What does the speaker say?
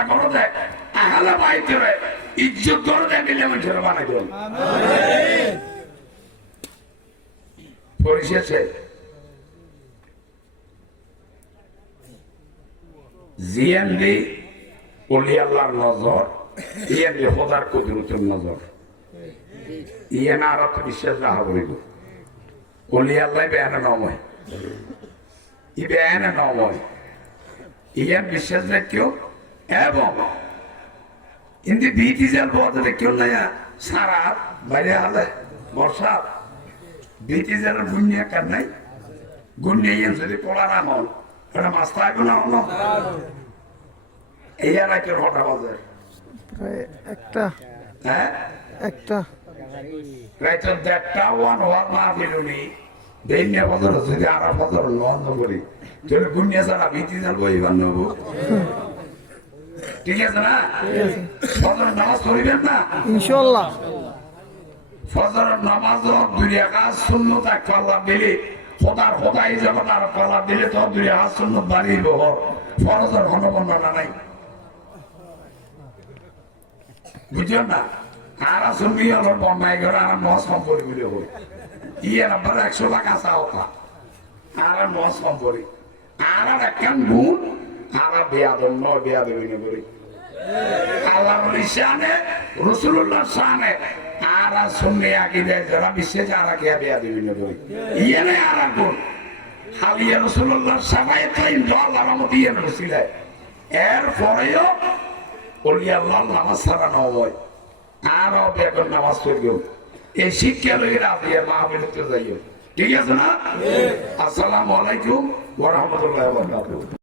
চিন্তা করো দেখ আহলে বাইতের ইজ্জত করে দেখ মিলে মানুষের বানাই দেব পরিশেষে জিএনডি ওলি আল্লাহর নজর ইএনডি খোদার কুদরতের নজর ইয়েন আর বিশ্বাস রাখা করিব ওলি আল্লাহ বেয়ানে নময় ই বেয়ানে নময় ইয়েন বিশ্বাস রাখিও এবং ইন্দি বিটি জেল বলতে দেখিও না সারা বাইরে হলে বর্ষা বিটি জেলের গুণিয়া কার নাই গুণিয়া ইয়েন যদি পড়া না হল এটা মাছ থাকবে না হল এই আর একের হঠাৎ বাজে একটা হ্যাঁ একটা রাইতের দেড়টা ওয়ান হওয়ার না দিলুনি বেইনে বদল যদি আর বদল বন্ধ করি তাহলে গুণিয়া ছাড়া বিটি জেল বইবার নেবো ঠিক আছে না ফজরের নামাজ পড়িবেন না ইনশাআল্লাহ ফজরের নামাজ দুই রাকাত সুন্নাত এক আল্লাহ দিলে খোদার খোদাই যখন আর আল্লাহ দিলে তো দুই রাকাত সুন্নাত বাড়িব ফরজের ঘনবর্ণনা নাই বুঝলেন না আর শুনবি হলো বন্যায় ঘরে আর মহাজ সম্পরি বলে হই ইয়ে নাম্বার 100 লাখ আসা হতা আর মহাজ সম্পরি আর একখান গুণ আর বেয়াদব নয় বেয়াদবি নে বলি আল্লাহ শানে রাসূলুল্লাহ শানে আর শুনলে আগে দেয় যারা বিশ্বে যারা কে বেয়াদবি নে বলি ইয়ে নে আর গুণ হালিয়া রাসূলুল্লাহ সবাই তাই আল্লাহর রহমত ইয়ে নসিলে এর পরেও ওলি আল্লাহ নামাজ ছাড়া নয় আর বেগম নামাজ পড়িও এই শিক্ষা লই রাজিয়া মাহফিলতে যাইও ঠিক আছে না আসসালামু আলাইকুম ওয়া রাহমাতুল্লাহি ওয়া বারাকাতুহু